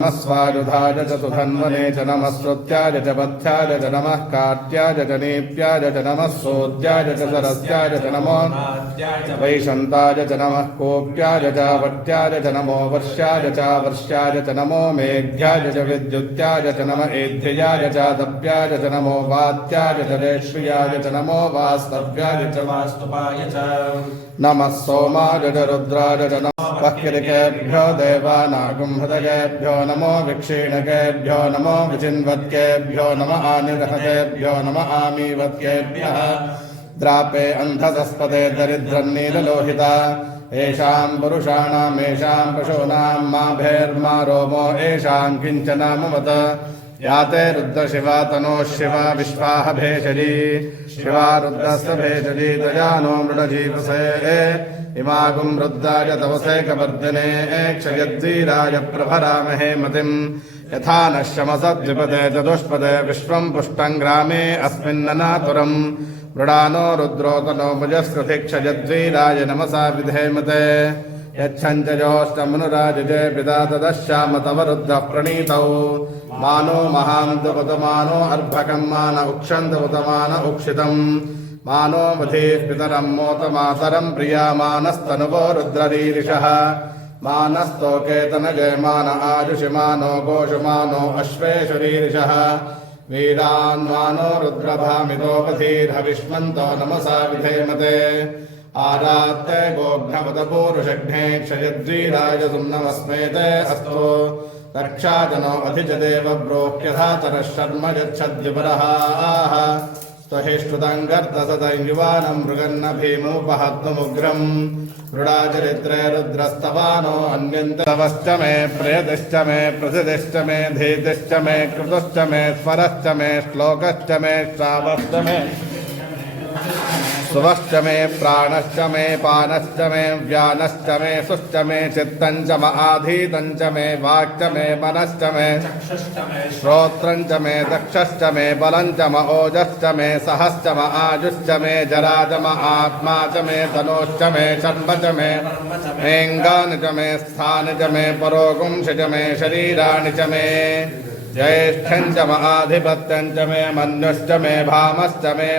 नमस्वायुधाय च सुधन्वने च नमः श्रुत्याय च पथ्याय च नमः काट्याय च नीप्याय च नमः सोद्याय च सरस्याय च नमो वैशन्ताय च नमः कोप्याय च वट्याय च नमो वर्ष्याय च वर्ष्याय च नमो मेघ्याय च विद्युत्याय च नम एध्ययाय च दप्याय च नमो वात्याय च रेष्म्याय च नमो वास्तव्याय च वास्तुपाय च नमः सोमाय च रुद्राय च नमः वह्किरिकेभ्यो देवानागुंहृदयेभ्यो नमो विक्षीणकेभ्यो नमो विचिन्वत्केभ्यो नम आनिरहतेभ्यो नम आमीवत्केभ्यः। द्रापे अन्धसस्पदे दरिद्रन्नीललोहिता। येषाम् पुरुषाणामेषाम् पशूनाम् मा भेर्मा रोमो येषाम् किंचन ममत। या ते रुद्रशिवा तनोः शिवा विश्वाह भेषजी शिवा रुद्रस्य भेषजी दयानो मृडजीवसे इमागुम् रुद्राय तवसे कवर्धने क्षयद्वीराय प्रभरामहे मतिम् यथा नः शमसद्विपदे चतुष्पदे विश्वम् पुष्टम् ग्रामे अस्मिन्ननातुरम् मृडानो रुद्रोतनो भुजस्कृति क्षयद्वीराय नमसा विधेमते यच्छञ्चयोष्टमनुराजजे पिता तदश्याम तव रुद्रः प्रणीतौ मानो महान्तपतमानो अर्भकम् मान उक्षन्तपतमान उक्षितम्। मानो मधीः पितरम् मोतमातरम् प्रियामानस्तनुवो रुद्ररीरिषः। मानस्तोकेतनजयमान आयुषिमानो गोषुमानो अश्वेषरीरिषः वीरान्वानो रुद्रभामितोपधीर्हविष्मन्तो नमसा विधेमते। आरात्ते गोभ्यमतपूरुषघ्ने क्षयद्वीराय सुम्नमस्मेते अस्तु रक्षाजनो अधिजदेव ब्रोह्यधातरः शर्म यच्छद्युपरः स्वहिष्ठुतम् गर्दसदम् युवानम् मृगन्न भीमुपहत्तमुग्रम् मृडाचरित्रे रुद्रस्तवानो अन्यन्तवश्च मे प्रेतिश्च मे प्रसिद्धिश्च मे धीतिश्च मे कृतश्च मे स्वरश्च मे श्लोकश्च मे श्रावश्च मे। सुवश्च मे प्राणश्च मे पानश्च मे व्यानश्च मे सुश्च मे चित्तम् च म आधीतम् च मे वाक्च मे मनश्च मे चक्षुश्च मे श्रोत्रम् च मे दक्षश्च मे बलम् च म ओजश्च मे सहश्च म आजुश्च मे जरा च म आत्मा च मे तनोश्च मे शर्म च मे कर्म च मे। मेऽङ्गानि च मे स्थानि च मे परोगुंसि च मे शरीराणि च मे। ज्येष्ठम् च म आधिपत्यम् च मे मन्युश्च मे भामश्च मे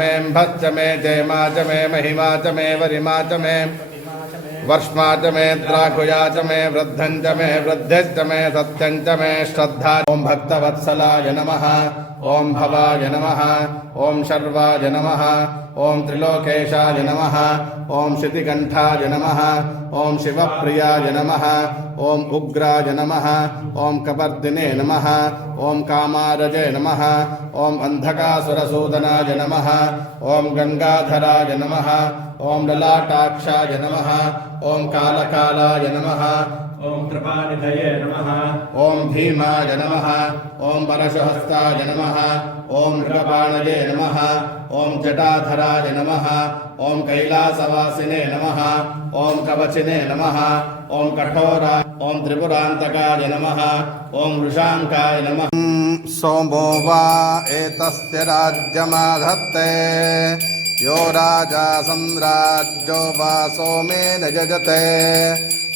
मेऽम्भश्च मे जयमा च मे महिमा च मे वरिमा च मे वर्ष्मा च मे द्राकुया च मे वृद्धम् च मे वृद्धिश्च मे सत्यम् च मे श्रद्धा ॐ भक्तवत्सलाय नमः ॐ भवाय नमः ॐ शर्वाय नमः ॐ त्रिलोकेशाय नमः ॐ शितिकण्ठाय नमः ॐ शिवप्रियाय नमः ॐ उग्राय नमः ॐ कपर्दिने नमः ॐ कामारजे नमः ॐ अन्धकासुरसूदनाय नमः ॐ गङ्गाधराय नमः ॐ ललाटाक्षाय नमः ॐ कालकालाय नमः। ॐ कृपानिधये नमः। ॐ भीमाय नमः। ॐ परशुहस्ताय नमः। ॐ मृगपाणये नमः। ॐ जटाधराय नमः। ॐ कैलासवासिने नमः। ॐ कवचिने नमः। ॐ कठोरा ॐ त्रिपुरान्तकाय नमः। ॐ वृषाङ्काय नमः। सोमो वा एतस्य राज्यमाधत्ते। यो राजा सम्राज्यो वा सोमेन यजते।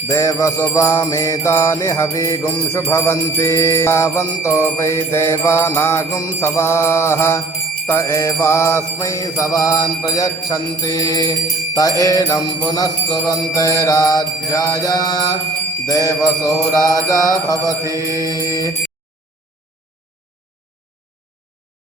देवसुवामेतानि हविगुंषु भवन्ति यावन्तो वै देवानागुं सवाः। त एवास्मै सवान् प्रयच्छन्ति। त एनं पुनः सुवन्ते राज्याय। देवसो राजा भवति